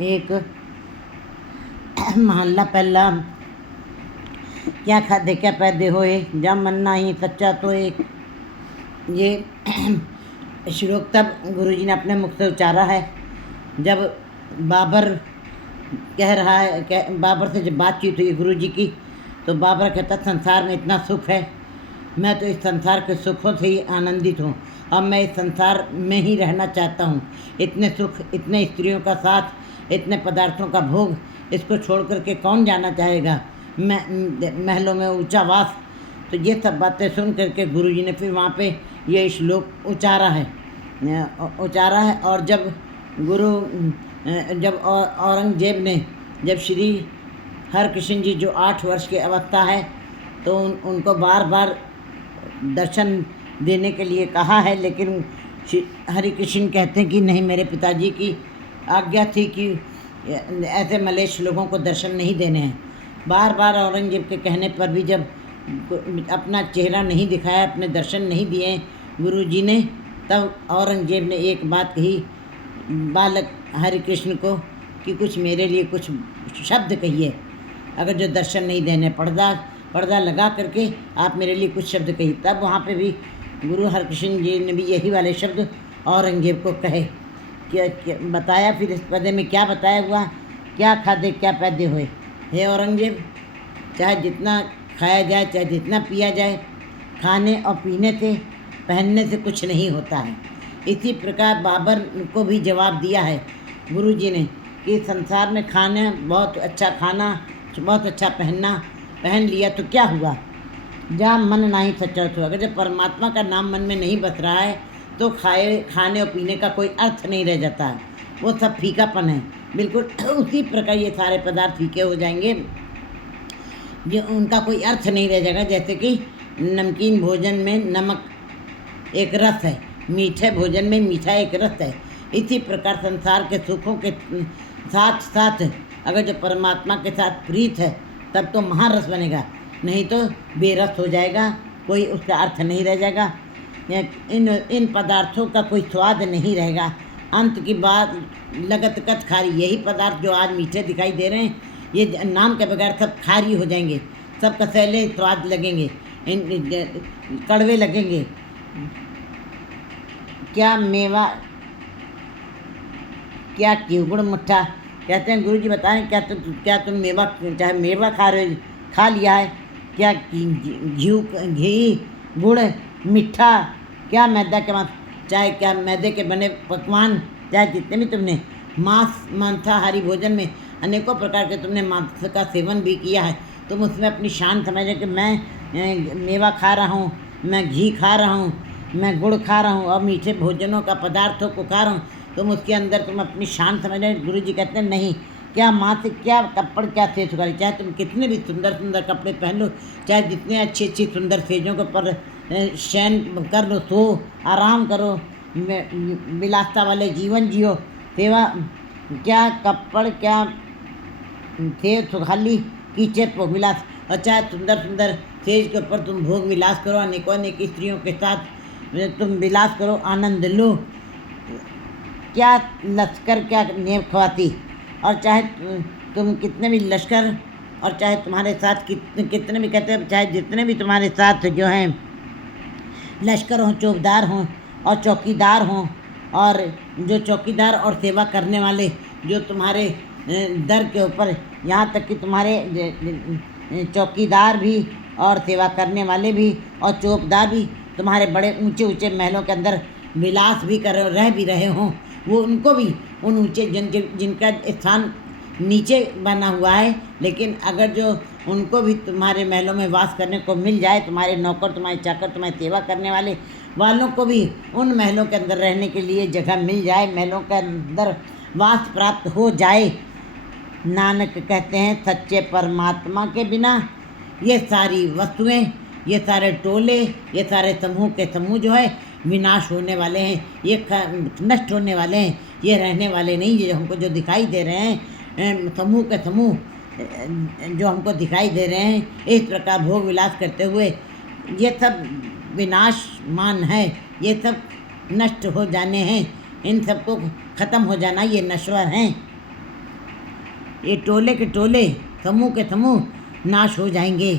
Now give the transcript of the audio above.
एक महल्ला पहला क्या खाधे क्या पैदे होए, जब मन्ना ही सच्चा तो एक। ये श्लोक तब गुरुजी ने अपने मुख से उचारा है जब बाबर कह रहा है, बाबर से जब बातचीत हुई गुरुजी की, तो बाबर कहता संसार में इतना सुख है, मैं तो इस संसार के सुखों से ही आनंदित हूँ, अब मैं इस संसार में ही रहना चाहता हूँ। इतने सुख, इतने स्त्रियों का साथ, इतने पदार्थों का भोग, इसको छोड़ करके कौन जाना चाहेगा, महलों में ऊंचा वास। तो ये सब बातें सुन करके गुरुजी ने फिर वहाँ पे ये श्लोक उचारा है। और जब औरंगजेब ने, जब श्री हरकृष्ण जी जो 8 वर्ष की अवस्था है, तो उनको बार बार दर्शन देने के लिए कहा है, लेकिन हरिकृष्ण कहते हैं कि नहीं, मेरे पिताजी की आज्ञा थी कि ऐसे मलेच्छ लोगों को दर्शन नहीं देने हैं। बार बार औरंगजेब के कहने पर भी जब अपना चेहरा नहीं दिखाया, अपने दर्शन नहीं दिए गुरुजी ने, तब औरंगजेब ने एक बात कही बालक हरिकृष्ण को कि कुछ मेरे लिए कुछ शब्द कहिए, अगर जो दर्शन नहीं देने, पर्दा लगा करके आप मेरे लिए कुछ शब्द कहिए। तब वहाँ पे भी गुरु हरकृष्ण जी ने भी यही वाले शब्द औरंगजेब को कहे। क्या बताया फिर इस पदे में, क्या बताया हुआ, क्या खाधे क्या पैदे हुए। हे औरंगजेब, चाहे जितना खाया जाए, चाहे जितना पिया जाए, खाने और पीने से, पहनने से कुछ नहीं होता है। इसी प्रकार बाबर को भी जवाब दिया है गुरुजी ने कि संसार में खाना, बहुत अच्छा खाना, बहुत अच्छा पहनना, पहन लिया तो क्या हुआ, जहाँ मन नहीं सच्चा हो। अगर जब परमात्मा का नाम मन में नहीं बस रहा है तो खाने और पीने का कोई अर्थ नहीं रह जाता है, वो सब फीकापन है। बिल्कुल उसी प्रकार ये सारे पदार्थ फीके हो जाएंगे, जो उनका कोई अर्थ नहीं रह जाएगा। जैसे कि नमकीन भोजन में नमक एक रस है, मीठे भोजन में मीठा एक रस है। इसी प्रकार संसार के सुखों के साथ साथ अगर जो परमात्मा के साथ प्रीत है, तब तो महारस बनेगा, नहीं तो बेरस हो जाएगा, कोई उसका अर्थ नहीं रह जाएगा। इन पदार्थों का कोई स्वाद नहीं रहेगा। अंत की बात लगत कत खारी, यही पदार्थ जो आज मीठे दिखाई दे रहे हैं, ये नाम के बगैर सब खारी हो जाएंगे, सब कसैले स्वाद लगेंगे, कड़वे लगेंगे। क्या मेवा, क्या गुड़ मुट्ठा। कहते हैं गुरुजी बताएं, क्या तुम मेवा, चाहे मेवा खा लिया है, क्या घी गुड़ मिठा, क्या मैदा के चाहे क्या मैदे के बने पकवान, चाहे जितने भी तुमने मांसाहारी भोजन में अनेकों प्रकार के तुमने मांस का सेवन भी किया है, तुम उसमें अपनी शान समझे कि मैं मेवा खा रहा हूँ, मैं घी खा रहा हूँ, मैं गुड़ खा रहा हूँ और मीठे भोजनों का पदार्थों को खा रहा हूँ, तुम उसके अंदर तुम अपनी शान समझ रहे। गुरुजी कहते हैं नहीं, क्या माँ से क्या कपड़ क्या सेज सुखारी, चाहे तुम कितने भी सुंदर सुंदर कपड़े पहन लो, चाहे जितने अच्छी अच्छी सुंदर सेजों के ऊपर शयन कर लो, सो आराम करो, विलासता वाले जीवन जियो, सेवा क्या कपड़ क्या सेज सुखाली कीचे भोग विलास, और चाहे सुंदर सुंदर सेज के ऊपर तुम भोग विलास करो, अनेकों अनेक स्त्रियों के साथ तुम विलास करो, आनंद लो, क्या लश्कर क्या नेम खवाती। और चाहे तुम कितने भी लश्कर, और चाहे तुम्हारे साथ कितने भी, कहते हैं चाहे जितने भी तुम्हारे साथ जो हैं लश्कर हों, चौकीदार हों और चौकीदार हों, और जो चौकीदार और सेवा करने वाले जो तुम्हारे दर के ऊपर, यहाँ तक कि तुम्हारे चौकीदार भी और सेवा करने वाले भी और चौकीदार भी तुम्हारे बड़े ऊंचे ऊंचे महलों के अंदर विलास भी कर रह भी रहे हों, वो उनको भी उन ऊंचे जिनका स्थान नीचे बना हुआ है, लेकिन अगर जो उनको भी तुम्हारे महलों में वास करने को मिल जाए, तुम्हारे नौकर, तुम्हारे चाकर, तुम्हारी सेवा करने वालों को भी उन महलों के अंदर रहने के लिए जगह मिल जाए, महलों के अंदर वास प्राप्त हो जाए। नानक कहते हैं सच्चे परमात्मा के बिना ये सारी वस्तुएं, ये सारे टोले, ये सारे समूह के समूह जो है विनाश होने वाले हैं, ये नष्ट होने वाले हैं, ये रहने वाले नहीं। ये हमको जो दिखाई दे रहे हैं समूह के समूह जो हमको दिखाई दे रहे हैं, इस प्रकार भोग विलास करते हुए, ये सब विनाशमान है, ये सब नष्ट हो जाने हैं, इन सबको ख़त्म हो जाना, ये नश्वर हैं। ये टोले के टोले समूह के समूह नाश हो जाएंगे।